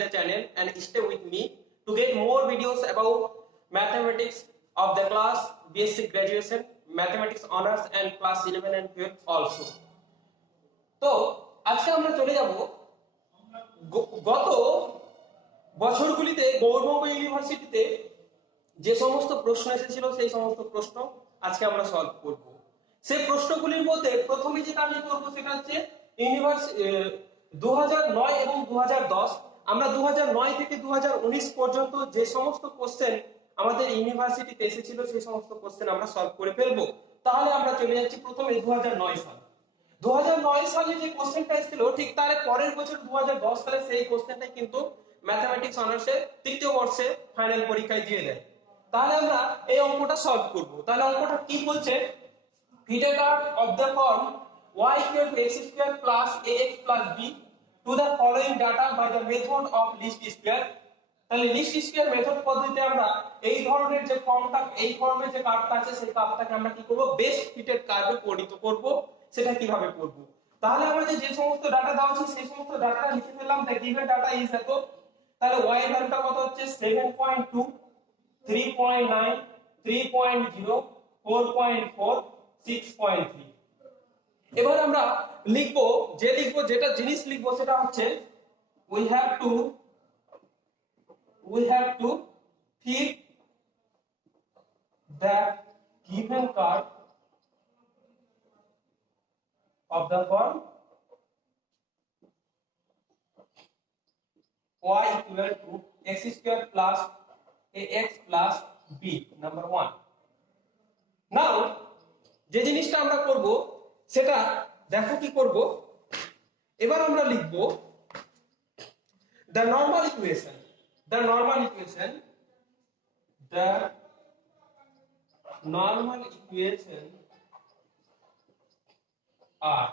the channel and stay with me to get more videos about mathematics of the class basic graduation, mathematics honors and class 11 and 12 also. তো আজকে আমরা চলে যাব গত বছরগুলিতে গৌড়বঙ্গ ইউনিভার্সিটিতে যে সমস্ত প্রশ্ন এসেছিল সেই সমস্ত প্রশ্ন আজকে আমরা সলভ করব। সেই প্রশ্নগুলির মধ্যে প্রথমে যেটা আমি করব সেটা হচ্ছে 2009 এবং 2010। আমরা 2009 থেকে 2019 পর্যন্ত যে সমস্ত কোশ্চেন আমাদের ইউনিভার্সিটিতে এসেছিল সেই সমস্ত কোশ্চেন আমরা সলভ করে ফেলবো। তাহলে আমরা চলে যাচ্ছি প্রথমে 2009 সাল। 2009 সালে যে কোশ্চেনটা এসেছিল ঠিক তার পরের বছর 2010 সালে সেই কোশ্চেনটাই কিন্তু ম্যাথমেটিক্স অনার্সে তৃতীয় বর্ষে ফাইনাল পরীক্ষায় দিয়ে দেয়। তাহলে আমরা এই অঙ্কটা সলভ করব। তাহলে অঙ্কটা কি বলছে, find a chart of the form y equal to x square plus ax plus b to the following data by the method of least square। তাহলে লিস্ট স্কয়ার মেথড পদ্ধতিতে আমরা এই ধরনের যে ফর্মটা, এই ফর্মের যে কার্ভটা আছে সেই কার্ভটাকে আমরা কি করব, বেস্ট ফিটেড কার্ভে পরিণত করব। সেটা কিভাবে করব? তাহলে আমাদের যে সমস্ত ডাটা দেওয়া আছে সেই সমস্ত ডাটাটা লিখে ফেললাম। দ্য গিভেন ডাটা ইজ এত। তাহলে y এর ভ্যালুটা কত হচ্ছে 7.2, 3.9, 3.0, 4.4, 6.3। এবার আমরা লিখবো, যেটা জিনিস লিখবো সেটা হচ্ছে we have to fit the given curve of the form y equal to x square plus ax plus b, number 1। নাও যে জিনিসটা আমরা করব সেটা দেখো কি করব। এবার আমরা লিখব the normal equation আর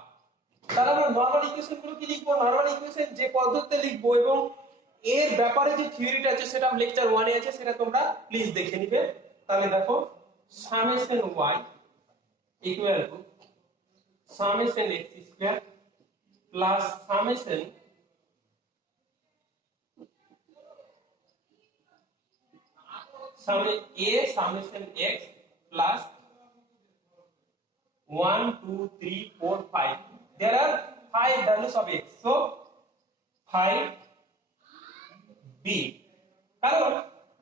তাহলে আমরা নরমাল ইকুয়েশন গুলো কি লিখবো, নরমাল ইকুয়েশন যে পদ্ধতিতে লিখবো এবং এর ব্যাপারে যে থিওরিটা আছে সেটা লেকচার 1 এ আছে, সেটা তোমরা প্লিজ দেখে নিবে। তাহলে দেখো summation y equal to summation x square plus summation summation x plus 1 2 3 4 5। there are 5 values of x, so 5b। কারণ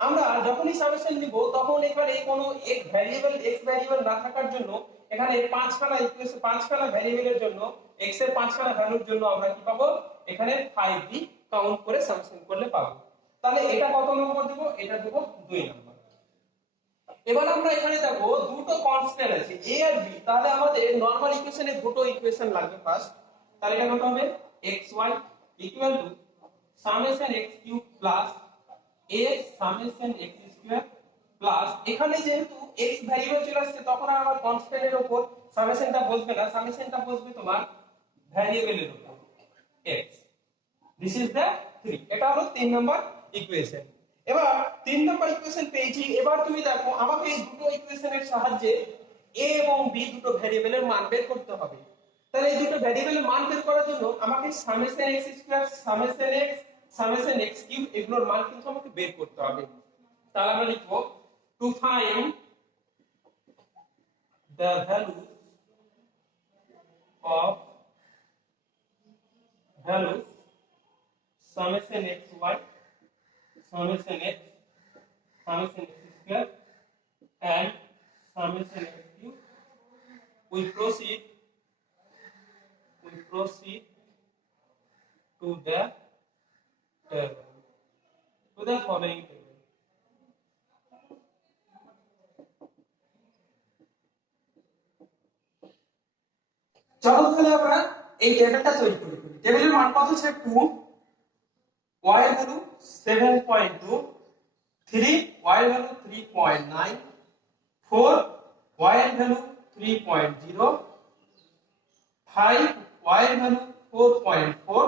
আমরা যখনই সামেশন নিব তখন এখানে কোনো এক ভ্যারিয়েবল না থাকার জন্য এখানে পাঁচখানা ইকুয়েশন, পাঁচখানা ভ্যারিয়েবলের জন্য x এর পাঁচখানা ভ্যালুর জন্য আমরা কি পাবো, এখানে 5b কাউন্ট করে সামেশন করলে পাবো। তাহলে এটা কত নম্বর দেব, এটা দেব 2 নম্বর। এবার আমরা এখানে দেখো দুটো কনস্ট্যান্ট আছে a আর b। তাহলে আমাদের নরমাল ইকুয়েশনে দুটো ইকুয়েশন লাগবে ফার্স্ট। তাহলে এটা কত হবে, xy equal to summation x cube plus a summation x square plus, এখানে যেহেতু x ভ্যারিয়েবল চলে আসছে তখন আর আমার কনস্ট্যান্টের উপর সামেশনটা বসবে না, সামেশনটা বসবে তোমার ভ্যারিয়েবলের উপর x। This is the 3। এটা হলো 3 নম্বর ইকুয়েশন। এবার 3 নম্বর ইকুয়েশন পেয়েছি। এবার তুমি দেখো আমাকে এই দুটো ইকুয়েশনের সাহায্যে a এবং b দুটো ভ্যারিয়েবলের মান বের করতে হবে। তাহলে এই দুটো ভ্যারিয়েবলের মান বের করার জন্য আমাকে summation x square, summation x, summation x cube এগুলোর মান কিন্তু আমাকে বের করতে হবে। তাহলে আমরা লিখব to find the values summation xy, summation x, summation x square and summation x cube, we proceed to the following table। চলো তাহলে আমরা এই টেবিলটা তৈরি করি। টেবিলের মান কত আছে, 2, y এর ভ্যালু 7.2, 3 y এর ভ্যালু 3.9, 4 y এর ভ্যালু 3.0, 5 y এর ভ্যালু 4.4,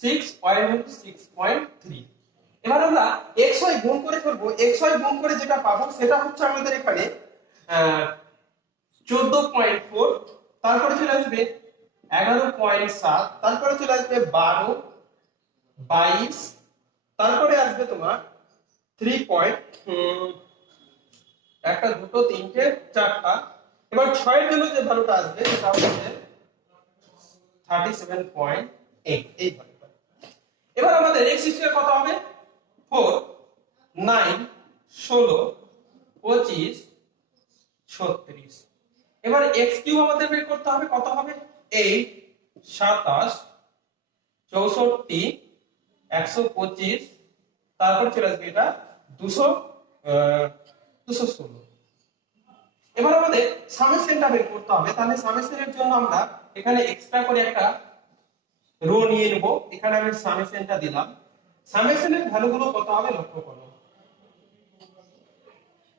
6 y এর ভ্যালু 6.3। এবার আমরা xy গুণ করে ফেলবো। xy গুণ করে যেটা পাবো সেটা হচ্ছে আমাদের এখানে 14.4, তারপরে চলে আসবে 11.7, তারপরে চলে আসবে 12, 22, তারপরে আসবে তোমার 3 পয়েন্ট, একটা দুটো তিনটে চারটা। এবার 6 এর জন্য যে ভ্যালুটা আসবে সেটা হচ্ছে 37.8 এই ভ্যালুটা। এবার আমাদের x স্কয়ার কত হবে? 4 9 16 25 36। এবার x কিউব আমাদের বের করতে হবে, কত হবে? 8 27 64 125, তারপর চলে আসবে এটা 200 216। এবার আমাদের সামেশনটা বের করতে হবে। তাহলে সামেশনের জন্য আমরা এখানে এক্সট্রা করে একটা রো নিয়ে নেব। এখানে আমি সামেশনটা দিলাম। সামেশনের ভ্যালুগুলো কত হবে লক্ষ্য করো।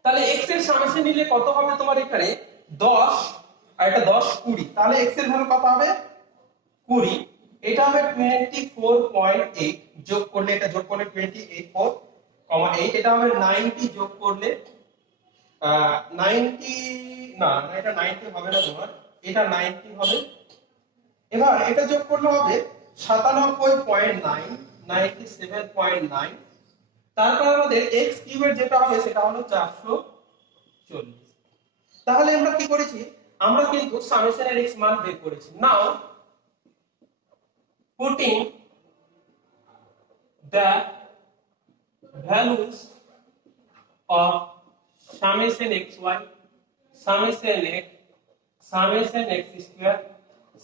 তাহলে x এর সামেশন নিলে কত হবে তোমার? এখানে 10 আর এটা 10 20, তাহলে x এর ভ্যালু কত হবে? 20। এটা হবে 24.8, যোগ করলে এটা যোগ করলে 28.8, এটা হবে 90, যোগ করলে 90 না না, এটা 90 হবে না তোমার, এটা 90 হবে। এবার এটা যোগ করলে হবে 97.9, 97.9। তারপর আমাদের x কিউবের যেটা হবে সেটা হলো 440। তাহলে আমরা কি করেছি? আমরা কিন্তু সামেশনের x মান বের করেছি। নাও putting the values of summation xy, summation x, summation x square,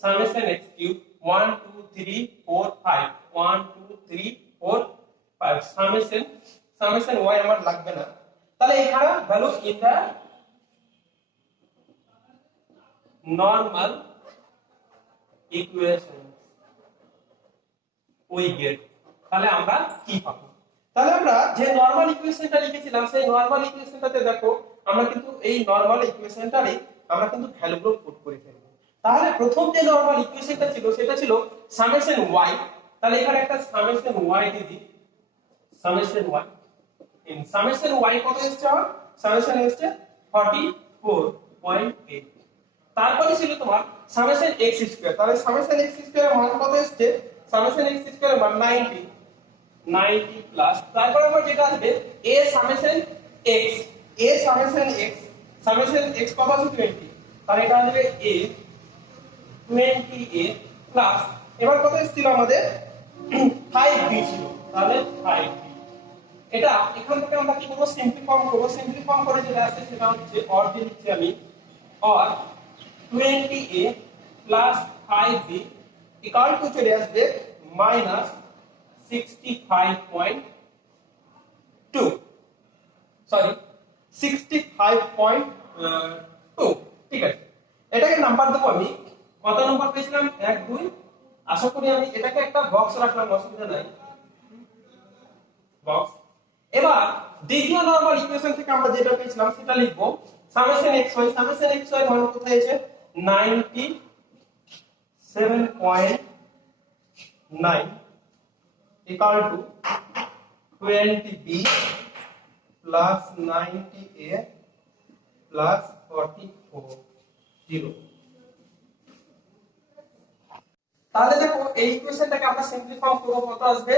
summation x cube, 1 2 3 4 5, 1 2 3 4 5, summation y আমার লাগবে না। তাহলে এখানে value in the normal equation we get. তাহলে আমরা কি পাবো? তাহলে আমরা যে নরমাল ইকুয়েশনটা লিখেছিলাম সেই নরমাল ইকুয়েশনটাতে দেখো আমরা কিন্তু এই নরমাল ইকুয়েশনটারই আমরা কিন্তু ভ্যালুগুলো পুট করে ফেলবো। তাহলে প্রথম যে নরমাল ইকুয়েশনটা ছিল সেটা ছিল সামেশন y। তাহলে এখানে একটা সামেশন y দিয়ে দিই, summation y। In summation y কত এসেছে? আমার সামেশন এসেছে 44.8। তারপরে ছিল তোমার সামেশন x স্কয়ার। তাহলে সামেশন x স্কয়ার এর মান কত এসেছে? সামেশন x স্কয়ার এর মান 90 প্লাস, তারপর আমার যেটা আসবে a summation x, a summation x, summation x কত আছে? 20। তাহলে এটা আসবে a 20a প্লাস, এবার কত এসেছিল আমাদের? 5b ছিল, তাহলে 5b। এটা এখান থেকে আমরা কি করব? সিম্পলিফাই করব। সিম্পলিফাই করে যেটা আসছে সেটা হচ্ছে অর দিয়ে লিখছি আমি, or 20a plus 5b equal to চলে আসবে মাইনাস 65.2, সরি 65.2। ঠিক আছে, এটাকে নাম্বার দেবো আমি। কত নাম্বার পেয়েছিলাম? 1 2। আশা করি আমি এটাকে একটা বক্স রাখলাম, অসুবিধা নাই, বক্স। এবার দ্বিতীয় নরমাল ইকুয়েশন থেকে আমরা যেটা পেয়েছিলাম সেটা লিখবো। সামেশন xy, সামেশন xy মান কোথায় আছে? 97.9 equal to 20b plus 90a plus 44 তাহলে দেখো এই ইকুয়েশনটাকে আমরা সিম্পলিফাই করব। কত আসবে?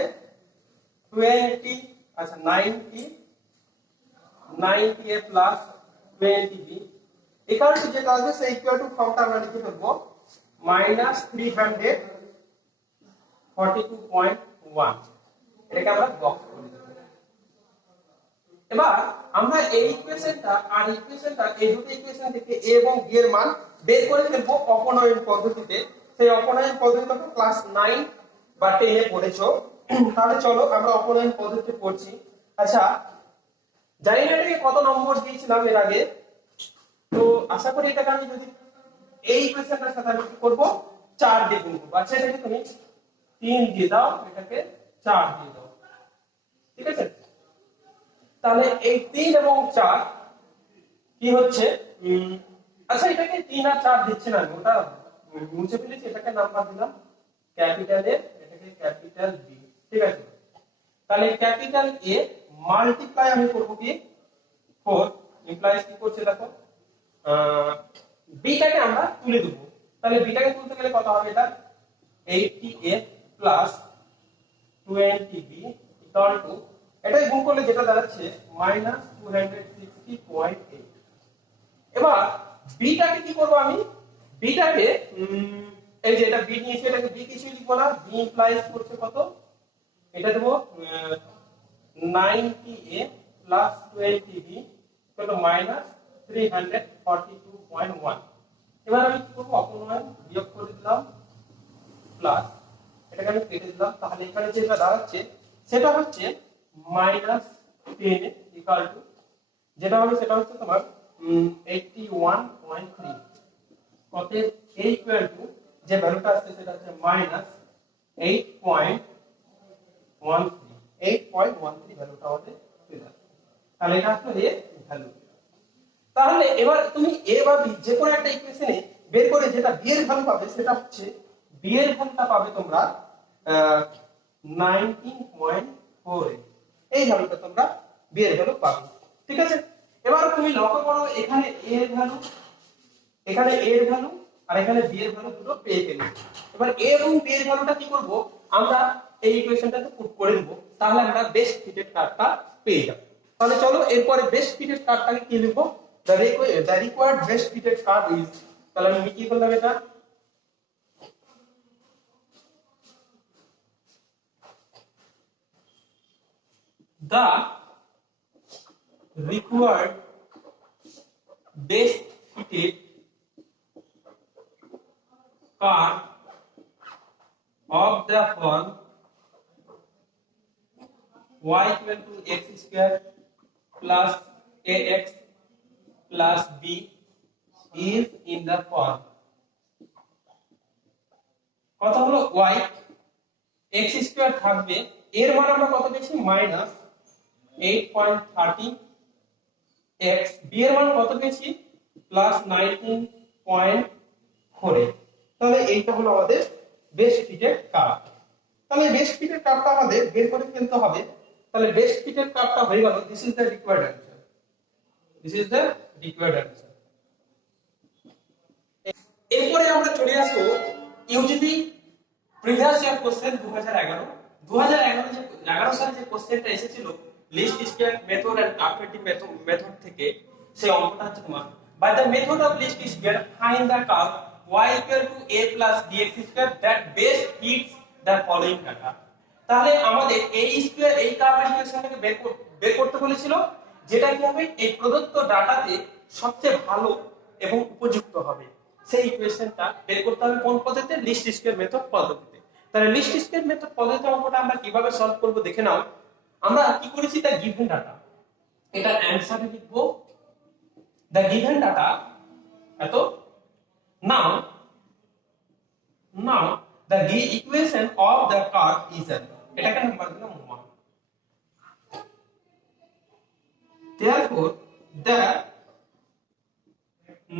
20, আচ্ছা 90a plus 20b equal to যেটা আসবে সেই ইকুয়াল টু ফর্মটা আমরা লিখে ফেলবো মাইনাস 342.1। এটাকে আমরা বক্স করে দেব। এবার আমরা এই ইকুয়েশনটা আর ইকুয়েশনটা, এই দুটো ইকুয়েশন থেকে a এবং b এর মান বের করে ফেলবো অপনয়ন পদ্ধতিতে। সেই অপনয়ন পদ্ধতিটা ক্লাস 9 বা 10 এ পড়েছো। তাহলে চলো আমরা অপনয়ন পদ্ধতি পড়ছি। আচ্ছা, জানি না এটাকে কত নম্বর দিয়েছিলাম এর আগে, তো আশা করি এটাকে আমি যদি এই ইকুয়েশনটার সাথে আমি কি করব? 4 দিয়ে গুণ করব। আচ্ছা, এটাকে তুমি 3 দিয়ে দাও, এটাকে 4 দিয়ে দাও, ঠিক আছে? তাহলে এই 3 এবং 4 কি হচ্ছে? আচ্ছা, এটাকে 3 আর 4 দিচ্ছি না, ওটা মুছে ফেলেছি, এটাকে নাম্বার দিলাম ক্যাপিটাল এ, এটাকে ক্যাপিটাল বি, ঠিক আছে? তাহলে ক্যাপিটাল এ মাল্টিপ্লাই আমি করব কি 4 ইমপ্লাইজ কি করছে দেখো, বিটাকে আমরা তুলে দেব। তাহলে বিটাকে তুলতে গেলে কত হবে? এটা 80a plus 20b 2 এটাই গুণ করলে যেটা দাঁড়াচ্ছে -260.8। এবার বিটাকে কি করব আমি, বিটাকে এই যে এটা বি নিয়েছি, এটাকে বি কিছু লিখবো না, বি ইমপ্লাইজ করছে কত, এটা দেবো 90a প্লাস 20b মাইনাস 342.1। এবার আমি কি করবো, অপনয়ন বিয়োগ করে দিলাম প্লাস এটাকে আমি কেটে দিলাম, তাহলে এখানে যেটা দাঁড়াচ্ছে সেটা হচ্ছে -10 ইকুয়াল টু যেটা হবে সেটা হচ্ছে তোমার 81.3। অতএব a ইকুয়াল টু যে ভ্যালুটা আসছে সেটা হচ্ছে -8.13 8.13 ভ্যালুটা আমাদের পেয়ে যাচ্ছে। তাহলে এটা আসলে এর ভ্যালু। তাহলে এবার তুমি a বা b যে কোনো একটা ইকুয়েশনে বের করে যেটা b এর ভ্যালু পাবে সেটা হচ্ছে b এর ভ্যালুটা পাবে তোমরা 19.4। এই ভ্যালুটা তোমরা b এর ভ্যালু পাবে, ঠিক আছে। এবার তুমি লক্ষ্য করো এখানে a এর ভ্যালু, এখানে a এর ভ্যালু আর এখানে b এর ভ্যালু দুটো পেয়ে গেলে এবার a এবং b এর ভ্যালুটা কি করব, আমরা এই ইকুয়েশনটাতে পুট করে দেব, তাহলে আমরা বেস্ট ফিটেড কার্ভটা পেয়ে যাব। তাহলে চলো এরপরে বেস্ট ফিটেড কার্ভটাকে কি লিখব, the required best fitted curve is, তাহলে আমি কি করলাম, এটা the required best fitted curve of the form y equal to x square plus ax plus b is in the form, কত হলো y x স্কয়ার থাকবে, এর মান আমরা কত পেয়েছি -8.30, x b এর মান কত পেয়েছি +19.4। তাহলে এইটা হলো আমাদের বেস্ট ফিটেড কার্ভ। তাহলে বেস্ট ফিটেড কার্ভটা আমাদের বের করে ফেলতে হবে। তাহলে বেস্ট ফিটেড কার্ভটা হয়ে গেল, this is the required answer, this is the required answer. এরপরে আমরা চলে আসবো ইউজিপি প্রিভিয়াস ইয়ার কোশ্চেন 2011 যে 11 সালে যে কোশ্চেনটা এসেছিল least square method and arbitrary method থেকে, সেই অঙ্কটা হচ্ছে তোমার by the method of least square find the curve y equal to a plus dx square that best fits the following data। তাহলে আমাদের a স্কয়ার এই কার্ভের ইকুয়েশনটাকে বের করতে বলেছিল, যেটা কি হবে এই প্রদত্ত ডাটাতে সবচেয়ে ভালো এবং উপযুক্ত হবে, সেই ইকুয়েশনটা বের করতে হবে কোন পদ্ধতিতে, লিস্ট স্কয়ার মেথড পদ্ধতিতে। তাহলে লিস্ট স্কয়ার মেথড পদ্ধতিতে অঙ্কটা আমরা কিভাবে সলভ করব দেখে নাও। আমরা কি করেছি, দ্য গিভেন ডাটা, এটা অ্যানসারে লিখবো দ্য গিভেন ডাটা এত, নাও the equation of the curve is an, এটাকে নাম্বার দিলাম 1। therefore the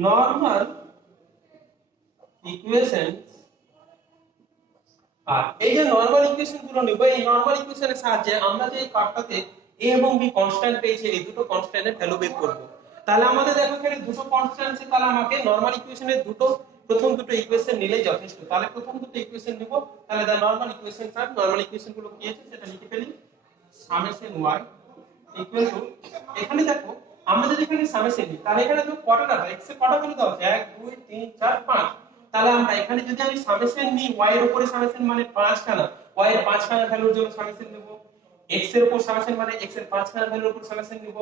normal equations আর এই যে নরমাল ইকুয়েশন গুলো নিব, এই নরমাল ইকুয়েশনের সাহায্যে আমরা যে কার্ভটাতে a এবং b কনস্ট্যান্ট পেয়েছি এই দুটো কনস্ট্যান্টের ভ্যালু বের করব। তাহলে আমাদের দেখো এখানে দুটো কনস্ট্যান্ট আছে, তাহলে আমাকে নরমাল ইকুয়েশনের প্রথম দুটো ইকুয়েশন নিলেই যথেষ্ট। তাহলে প্রথম দুটো ইকুয়েশন নিব, তাহলে দা নরমাল ইকুয়েশন কার নরমাল ইকুয়েশন গুলো কি আছে সেটা লিখে ফেলি, সামেশন y ইকুয়াল টু, এখানে দেখো আমরা যদি এখানে সামেশন নিই তাহলে এখানে তো কটা ডাটা x এর কটা ভ্যালু দেওয়া আছে 1 2 3 4 5। তাহলে আমরা এখানে যদি আমি সামেশন নিই y এর উপরে সামেশন মানে 5 খানা, y এর 5 খানা ভ্যালুর জন্য সামেশন নেব, x এর উপর সামেশন মানে x এর 5 খানা ভ্যালুর উপর সামেশন নেব,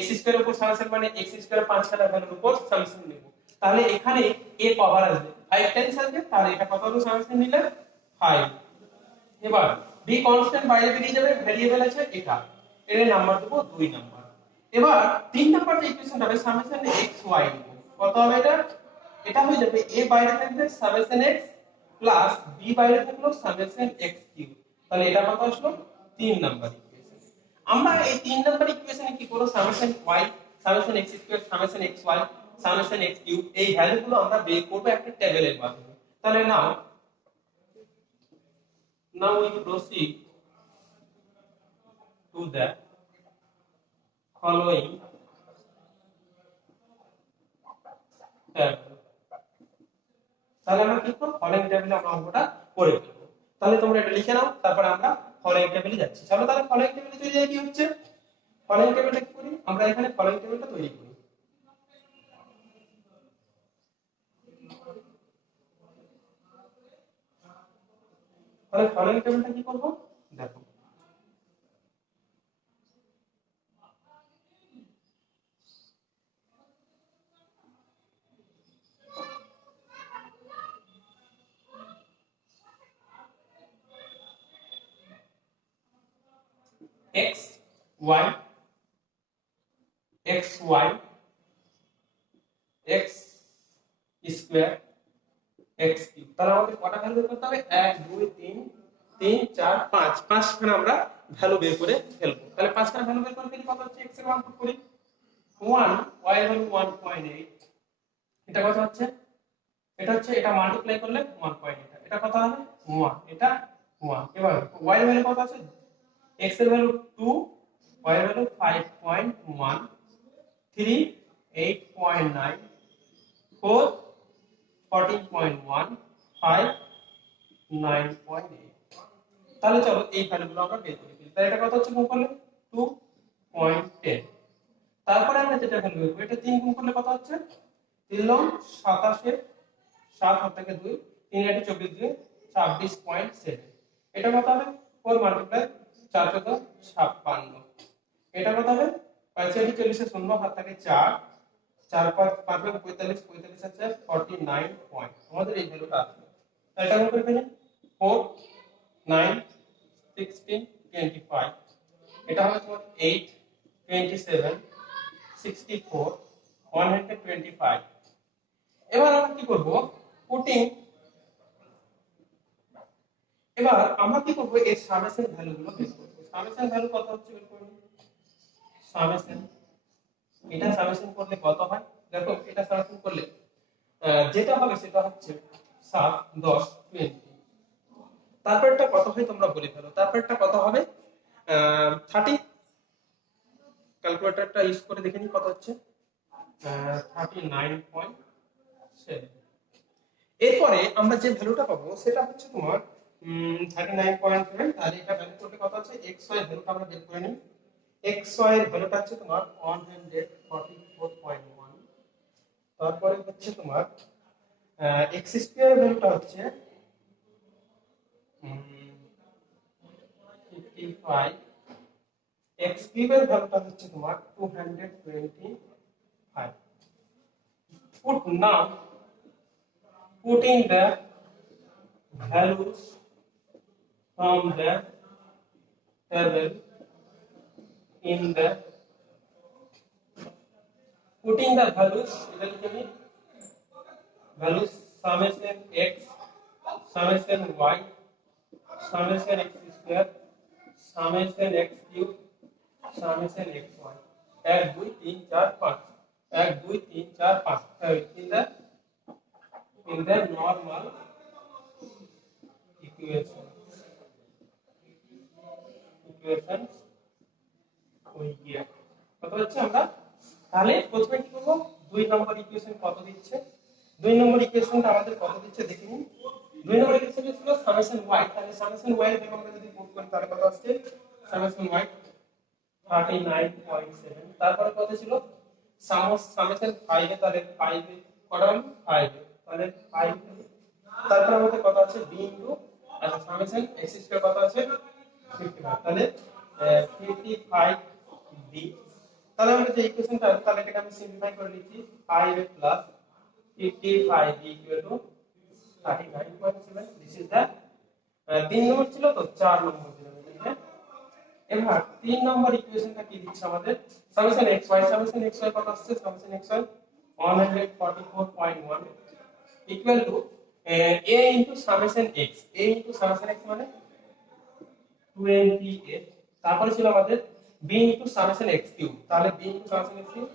x স্কয়ার এর উপর সামেশন মানে x স্কয়ার 5 খানা ভ্যালুর উপর সামেশন নেব। তাহলে এখানে a পাওয়ার আসবে 5 টাইমস আসবে, তাহলে এটা কত হলো সামেশন নিলে 5। এবার b কনস্ট্যান্ট বাইরে বেরিয়ে যাবে, ভেরিয়েবল আছে এটা, এর নাম্বার দেব 2 নাম্বার। এবার 3 নাম্বার যে ইকুয়েশনটা হবে সামেশন xy, কত হবে এটা, এটা হয়ে যাবে a বাইরে থাকবে সামেশন x প্লাস b বাইরে থাকলো সামেশন x কিউব। তাহলে এটা কত আসলো 3 নাম্বার ইকুয়েশন। আমরা এই 3 নাম্বার ইকুয়েশনে কি করব, summation y summation x square summation xy summation x cube এই ভ্যালুগুলো আমরা বের করব একটা টেবিলের মাধ্যমে। তাহলে now we proceed to the following table। তাহলে আমরা কি করব, ফলোইং টেবিলে আমরা অঙ্কটা করে ফেলব। তাহলে তোমরা এটা লিখে নাও, তারপর আমরা ফলোইং টেবিলে যাচ্ছি। চলো তাহলে ফলোইং টেবিলে চলে যাই। কি হচ্ছে ফলোইং টেবিলটা কি করি আমরা এখানে ফলোইং টেবিলটা তৈরি করি। তাহলে ফলোইং টেবিলটা কি করব দেখো, x y x y x square x cube. তাহলে আমাদের কটা ভ্যালু বের করতে হবে 1 2 3 3 4 5, পাঁচখানা আমরা ভ্যালু বের করে ফেলবো। তাহলে পাঁচখানা ভ্যালু বের করে ফেলি। কত হচ্ছে x এর মান পুট করি 1, y এর ভ্যালু 1.8, এটা কত হচ্ছে, এটা মাল্টিপ্লাই করলে 1.8, এটা কত হবে 1, এটা 1। এবার y এর ভ্যালু কত আছে, x এর ভ্যালু 2, y এর ভ্যালু 5.1, 3 8.9, 4 14.1, 5 9.8। তাহলে চলো এই ভ্যালুগুলো আমরা বের করে ফেলি। তাহলে এটা কত হচ্ছে গুণ করলে 2.10। তারপরে আমরা যেটা ভ্যালু বের করব, এটা 3 গুণ করলে কত হচ্ছে 3 লং 27 7 হাত থেকে 2 3 8 24 2 26.7। এটা কত হবে 4 মাল্টিপ্লাই 4 14 56। এটা কত হবে 45 40 শূন্য হাত থেকে 4 4 5 5 45 45 আছে 49 পয়েন্ট। আমাদের এই ভ্যালুটা আসবে। তাহলে এটা গুণ করে ফেলি 4 9 16 25, এটা হবে তোমার 8 27 64 125। এবার আমরা কি করব পুটিং, এবার আমরা কি করব এর সামেশন ভ্যালুগুলো বের করব। সামেশন ভ্যালু কত হচ্ছে বের করব, সামেশন, এটা সামেশন করলে কত হয় দেখো, এটা সামেশন করলে যেটা হবে সেটা হচ্ছে 7 10 20, তারপরটা কত হয় তোমরা বলে ফেলো, তারপরটা কত হবে 30, ক্যালকুলেটরটা ইউজ করে দেখে নি কত হচ্ছে 39.7। এরপরে আমরা যে ভ্যালুটা পাবো সেটা হচ্ছে তোমার 39.7। তাহলে এটা ভ্যালু করলে কত আছে xy এর ভ্যালুটা আমরা বের করে নিই। xy এর ভ্যালুটা হচ্ছে তোমার 144.1। তারপরে হচ্ছে তোমার x স্কয়ার এর ভ্যালুটা হচ্ছে 55, x কিউব এর ভ্যালুটা হচ্ছে তোমার 225। Putting the values from the table in the putting the values, values summation x, summation y, summation x square, summation x cube, summation xy 1 2 3 4 5 1 2 3 4 5 in the normal equations ওই গিয়ে কত হচ্ছে আমরা। তাহলে প্রথমে কি করব 2 নম্বর ইকুয়েশন কত দিচ্ছে, 2 নম্বর ইকুয়েশনটা আমাদের কত দিচ্ছে দেখে নিন। 2 নম্বর ইকুয়েশন ছিল সামেশন y, তাহলে সামেশন y এর ভ্যালু আমরা যদি পুট করি তাহলে কত আসছে সামেশন y 39.7। তারপরে কত ছিল সামেশন 5 এ, তাহলে 5 এ কত হলো 5, তাহলে 5, তারপর আমাদের কত আছে b ইনটু আচ্ছা সামেশন x স্কয়ার কত আছে 55, তাহলে 55 b। তাহলে আমরা যে ইকুয়েশনটা আছে তাহলে এটাকে আমি সিম্পলিফাই করে লিখি 5 plus 55 b equal to 39.7। This is the 3 number ছিল তো 4 নম্বর ছিল এখানে। এবার 3 নম্বর ইকুয়েশনটা কি দিচ্ছে আমাদের সামেশন xy কত আসছে summation xy 144.1 equal to a into summation x, a into summation x মানে 28। তারপরে ছিল আমাদের b into summation x cube, তাহলে b into summation x cube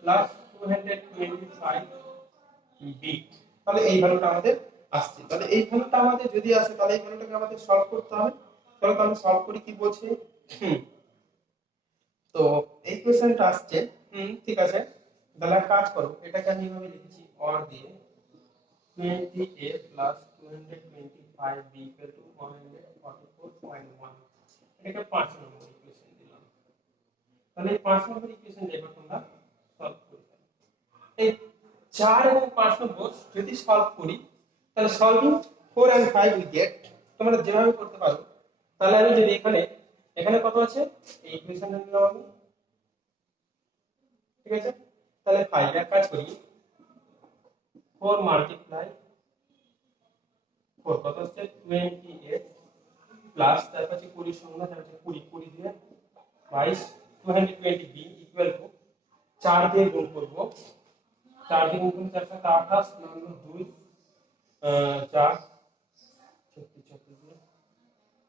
plus 225 b। তাহলে এই ভ্যালুটা আমাদের আসছে। তাহলে এই ভ্যালুটা আমাদের যদি আসে তাহলে এই ভ্যালুটাকে আমাদের সলভ করতে হবে। চলো তাহলে সলভ করি কি বলছে। তো এই কোশ্চেনটা আসছে ঠিক আছে। তাহলে এক কাজ করো, এটাকে আমি এইভাবে লিখেছি অর দিয়ে 20a plus 225b equal to 144.1। এটাকে 5 নম্বর ইকুয়েশন দিলাম। তাহলে এই 5 নম্বর ইকুয়েশন এবার তোমরা সলভ করে ফেলো। এই 4 এবং 5 নম্বর যদি সলভ করি তাহলে সলভিং 4 and 5 উই গেট, তোমরা যেভাবে করতে পারো। তাহলে আমি যদি এখানে এখানে কত আছে এই ইকুয়েশনটা নিলাম আমি, ঠিক আছে। তাহলে 5 এক কাজ করি, 4 মাল্টিপ্লাই 4 কত হচ্ছে 28 প্লাস তারপর আছে 20 শূন্য তারপর আছে 20 20 দিয়ে 22 220 বি ইকুয়াল টু 4 দিয়ে গুণ করব, 4 দিয়ে গুণ করলে 4 7 28 9 2 4 36 36 দিয়ে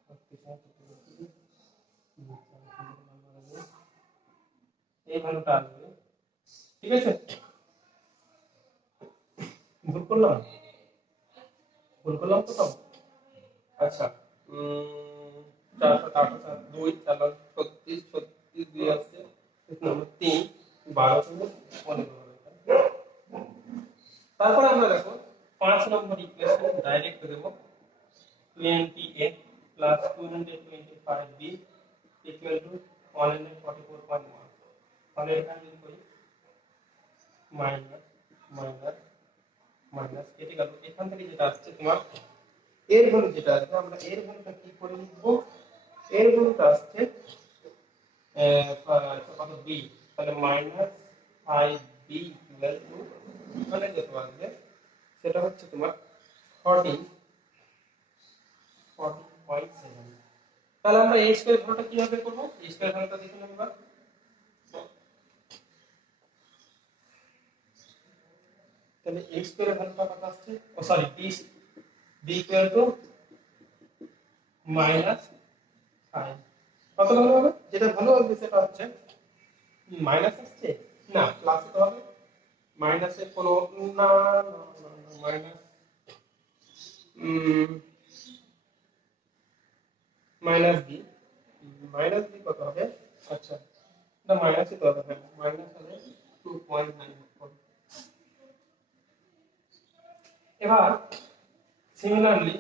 36 এই ভ্যালুটা আসবে, ঠিক আছে। ভুল করলাম, ভুল করলাম তো সব। আচ্ছা 4 7 8 7 2 4 36 36 দিয়ে আসছে 3 12 15 তারপর আমরা দেখো 5 নম্বর ইকুয়েশন ডাইরেক্ট দেব 28 প্লাস 225b ইকুয়াল টু 144.1। তাহলে এখানে যদি করি মাইনাস মাইনাস মাইনাস কেটে গেল, এখান থেকে যেটা আসছে তোমার এর ভ্যালু যেটা আসবে আমরা এর ভ্যালুটা কি করে লিখব, এর ভ্যালুটা আসছে কত b, তাহলে মাইনাস 5b ইকুয়াল টু মানে কত আসবে সেটা হচ্ছে তোমার 40.7। তাহলে আমরা a স্কয়ার ভ্যালুটা কিভাবে করব, a স্কয়ার ভ্যালুটা দেখুন একবার। তাহলে a স্কয়ার ভ্যালুটা কত আসছে, oh sorry b equal to minus 5 কত ভালো হবে, যেটা ভালো হবে সেটা হচ্ছে মাইনাস আসছে না প্লাস হতে হবে, মাইনাসের কোনো না মাইনাস মাইনাস বি কত হবে, আচ্ছা না মাইনাসই তো হবে, হ্যাঁ মাইনাস হবে 2.94। এবার similarly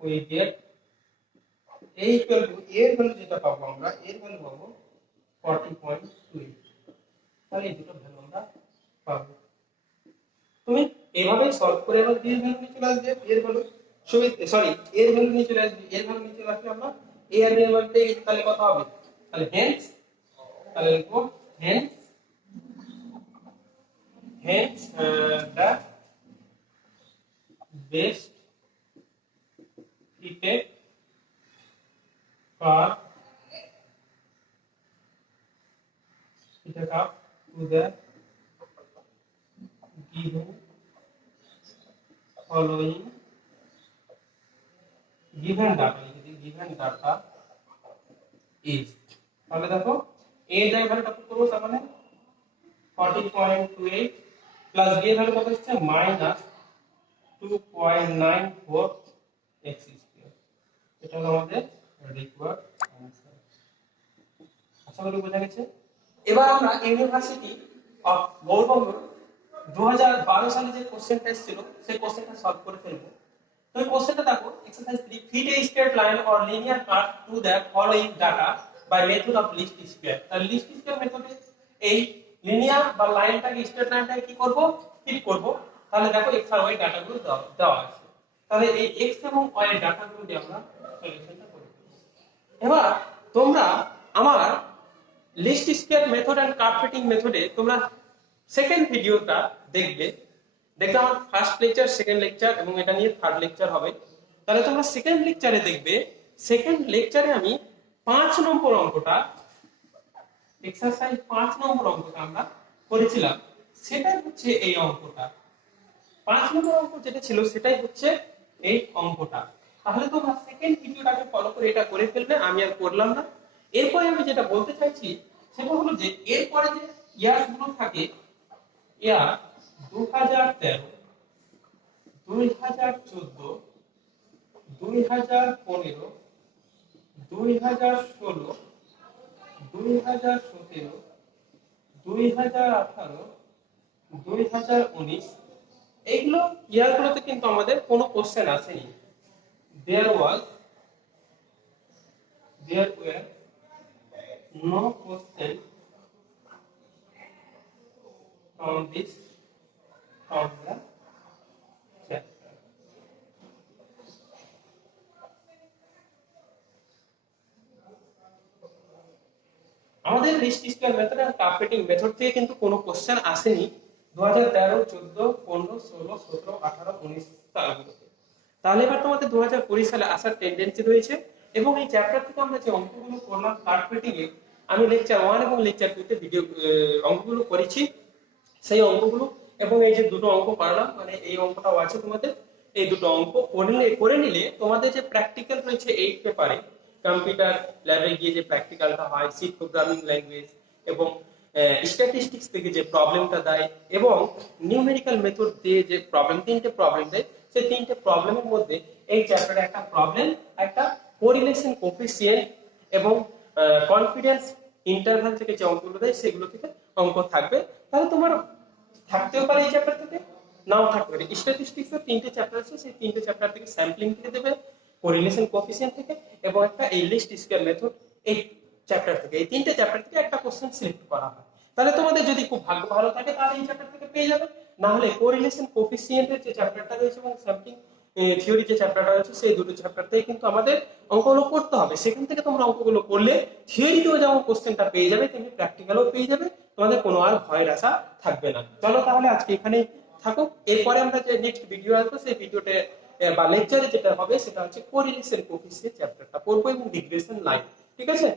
we get a equal to এর ভ্যালু যেটা পাবো আমরা এর ভ্যালু পাবো 40.28। তাহলে এই দুটো ভ্যালু আমরা পাবো। তুমি এইভাবে সলভ করে আবার বি এর ভ্যালু নিয়ে চলে আসবে, এর ভ্যালু সরি এর ভ্যালু নিয়ে চলে আসবে, এর ভ্যালু নিয়ে চলে আসলে আমরা এ আর বি এর মধ্যে তাহলে কত হবে, তাহলে হেন্স তাহলে লিখবো hence hence the best fitted car fitted up to the given following given data is, তাহলে দেখো a এর ভ্যালুটা কত করব, তার মানে 40.28 প্লাস b এর ভ্যালু কত হচ্ছে মাইনাস 2.94 x স্কয়ার। এটা হলো আমাদের রিকোয়ার্ড आंसर। আশা করি বোঝা গেছে। এবার আমরা ইউনিভার্সিটি অফ গৌড়বঙ্গ 2012 সালে যে কোশ্চেনটা এসেছিল সেই কোশ্চেনটা সলভ করে ফেলবো। তো এই কোশ্চেনটা দেখো exercise 3 fit a straight line or linear path to the following data by method of least square. তাহলে লিস্ট স্কয়ার মেথডে এই লিনিয়ার বা লাইনটাকে স্ট্রেট লাইনটাকে কি করব ফিট করব। তাহলে দেখো এক্স আর ওয়াই ডাটাগুলো দেওয়া আছে, তাহলে এই এক্স এবং ওয়াই এর ডাটাগুলো দিয়ে আমরা সলিউশনটা করব। এবার তোমরা আমার least square method and curve fitting মেথডে তোমরা সেকেন্ড ভিডিওটা দেখবে, দেখবে আমার ফার্স্ট লেকচার সেকেন্ড লেকচার এবং এটা নিয়ে থার্ড লেকচার হবে। তাহলে তোমরা সেকেন্ড লেকচারে দেখবে, সেকেন্ড লেকচারে আমি 5 নম্বর অঙ্কটা এক্সারসাইজ 5 নম্বর অঙ্কটা আমরা করেছিলাম, সেটাই হচ্ছে এই অঙ্কটা। 5 নম্বর অঙ্ক যেটা ছিল সেটাই হচ্ছে এই অঙ্কটা। তাহলে তোমরা সেকেন্ড ভিডিওটাকে ফলো করে এটা করে ফেলবে, আমি আর করলাম না। এরপরে আমি যেটা বলতে চাইছি সেটা হলো যে এরপরে যে ইয়ারগুলো থাকে, ইয়ার 2013 2014 2015 2016 2017 2018 2019 এইগুলো ইয়ারগুলোতে কিন্তু আমাদের কোনো কোশ্চেন আসেনি। there were no question from this from the chapter. আমাদের লিস্ট স্কয়ার মেথড আর কাপ ফিটিং মেথড থেকে কিন্তু কোনো কোশ্চেন আসেনি 2013 14 15 16 17 18 19 সালগুলোতে। তাহলে এবার তোমাদের 2020 সালে আসার টেন্ডেন্সি রয়েছে এবং এই চ্যাপ্টার থেকে আমরা যে অঙ্কগুলো করলাম কাপ ফিটিং এ, আমি লেকচার 1 এবং লেকচার 2 তে ভিডিও অঙ্কগুলো করেছি, সেই অঙ্কগুলো এবং এই যে দুটো অঙ্ক পারলাম, মানে এই অঙ্কটাও আছে তোমাদের, এই দুটো অঙ্ক করে নিলে তোমাদের যে প্র্যাকটিক্যাল রয়েছে 8 পেপারে, কম্পিউটার ল্যাবে গিয়ে যে প্র্যাকটিক্যালটা হয়, সি প্রোগ্রামিং ল্যাঙ্গুয়েজ এবং স্ট্যাটিস্টিক্স থেকে যে প্রবলেমটা দেয় এবং নিউমেরিক্যাল মেথড দিয়ে যে প্রবলেম, তিনটে প্রবলেম দেয়, সেই তিনটে প্রবলেমের মধ্যে এই চ্যাপ্টারে একটা প্রবলেম, একটা কোরিলেশন কোফিসিয়েন্ট এবং কনফিডেন্স ইন্টারভ্যাল থেকে যে অঙ্কগুলো দেয় সেগুলো থেকে অঙ্ক থাকবে। তাহলে তোমার থাকতেও পারে এই চ্যাপ্টার থেকে, নাও থাকতে পারে। স্ট্যাটিস্টিক্স এর তিনটে চ্যাপ্টার আছে, সেই তিনটে চ্যাপ্টার থেকে স্যাম্পলিং থেকে দেবে, কোরিলেশন কোফিসিয়েন্ট থেকে এবং একটা এই লিস্ট স্কয়ার মেথড, এই চ্যাপ্টার থেকে, এই তিনটে চ্যাপ্টার থেকে একটা কোশ্চেন সিলেক্ট করা হয়। তাহলে তোমাদের যদি খুব ভাগ্য ভালো থাকে তাহলে এই চ্যাপ্টার থেকে পেয়ে যাবে, না হলে কোরিলেশন কোফিসিয়েন্টের যে চ্যাপ্টারটা রয়েছে এবং স্যাম্পলিং থিওরি যে চ্যাপ্টারটা রয়েছে সেই দুটো চ্যাপ্টার থেকে কিন্তু আমাদের অঙ্কগুলো করতে হবে। সেখান থেকে তোমরা অঙ্কগুলো করলে থিওরিতেও যেমন কোশ্চেনটা পেয়ে যাবে তেমনি প্র্যাকটিক্যালও পেয়ে যাবে, তোমাদের কোনো আর ভয়ের আশা থাকবে না। চলো তাহলে আজকে এখানেই থাকো, এরপরে আমরা যে নেক্সট ভিডিও আসবো সেই ভিডিওতে বা লেকচারে যেটা হবে সেটা হচ্ছে কোরিলেশন কোফিসিয়েন্ট চ্যাপ্টারটা পড়বো এবং রিগ্রেশন লাইন। ঠিক আছে।